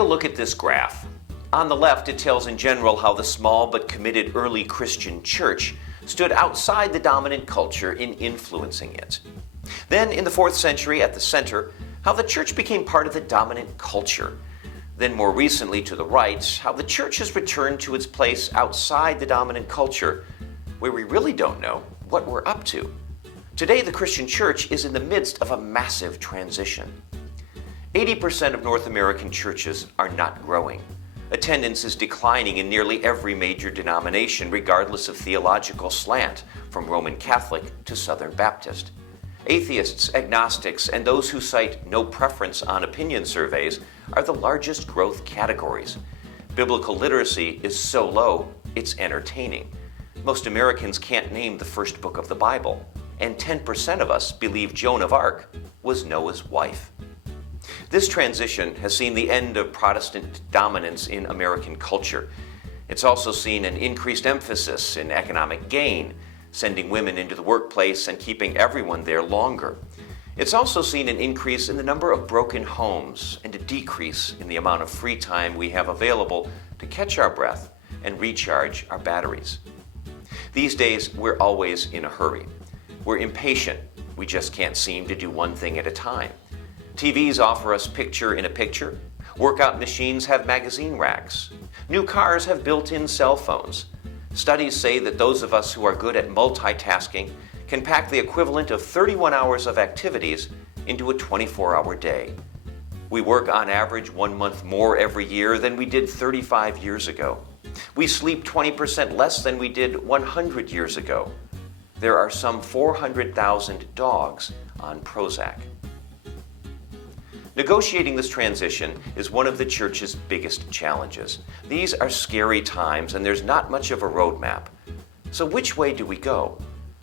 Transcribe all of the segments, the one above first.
a look at this graph. On the left, it tells in general how the small but committed early Christian church stood outside the dominant culture in influencing it. Then, in the 4th century, at the center, how the church became part of the dominant culture. Then, more recently, to the right, how the church has returned to its place outside the dominant culture, where we really don't know what we're up to. Today, the Christian church is in the midst of a massive transition. 80% of North American churches are not growing. Attendance is declining in nearly every major denomination, regardless of theological slant, from Roman Catholic to Southern Baptist. Atheists, agnostics, and those who cite no preference on opinion surveys are the largest growth categories. Biblical literacy is so low, it's entertaining. Most Americans can't name the first book of the Bible, and 10% of us believe Joan of Arc was Noah's wife. This transition has seen the end of Protestant dominance in American culture. It's also seen an increased emphasis in economic gain, sending women into the workplace and keeping everyone there longer. It's also seen an increase in the number of broken homes and a decrease in the amount of free time we have available to catch our breath and recharge our batteries. These days, we're always in a hurry. We're impatient. We just can't seem to do one thing at a time. TVs offer us picture-in-a-picture. Workout machines have magazine racks. New cars have built-in cell phones. Studies say that those of us who are good at multitasking can pack the equivalent of 31 hours of activities into a 24-hour day. We work on average 1 month more every year than we did 35 years ago. We sleep 20% less than we did 100 years ago. There are some 400,000 dogs on Prozac. Negotiating this transition is one of the church's biggest challenges. These are scary times and there's not much of a roadmap. So which way do we go?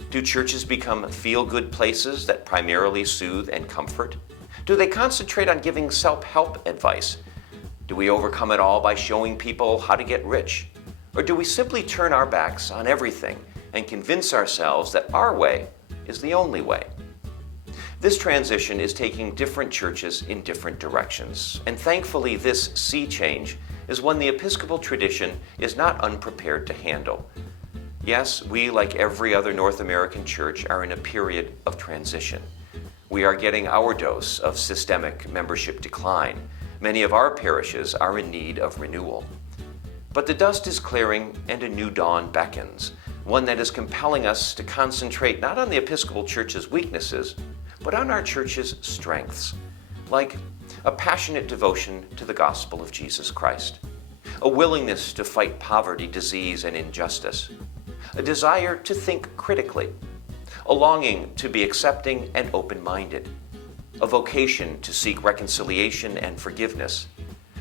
Do churches become feel-good places that primarily soothe and comfort? Do they concentrate on giving self-help advice? Do we overcome it all by showing people how to get rich? Or do we simply turn our backs on everything and convince ourselves that our way is the only way? This transition is taking different churches in different directions, and thankfully this sea change is one the Episcopal tradition is not unprepared to handle. Yes, we, like every other North American church, are in a period of transition. We are getting our dose of systemic membership decline. Many of our parishes are in need of renewal. But the dust is clearing and a new dawn beckons, one that is compelling us to concentrate not on the Episcopal Church's weaknesses, but on our church's strengths, like a passionate devotion to the gospel of Jesus Christ, a willingness to fight poverty, disease, and injustice, a desire to think critically, a longing to be accepting and open-minded, a vocation to seek reconciliation and forgiveness,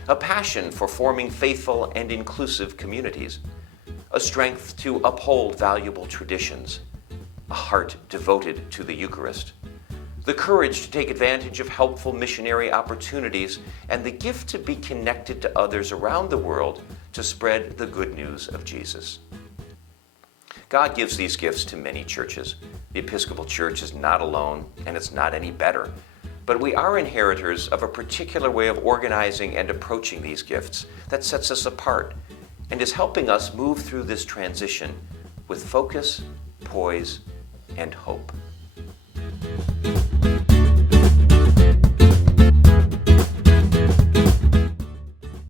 a passion for forming faithful and inclusive communities, a strength to uphold valuable traditions, a heart devoted to the Eucharist, the courage to take advantage of helpful missionary opportunities, and the gift to be connected to others around the world to spread the good news of Jesus. God gives these gifts to many churches. The Episcopal Church is not alone, and it's not any better. But we are inheritors of a particular way of organizing and approaching these gifts that sets us apart and is helping us move through this transition with focus, poise, and hope.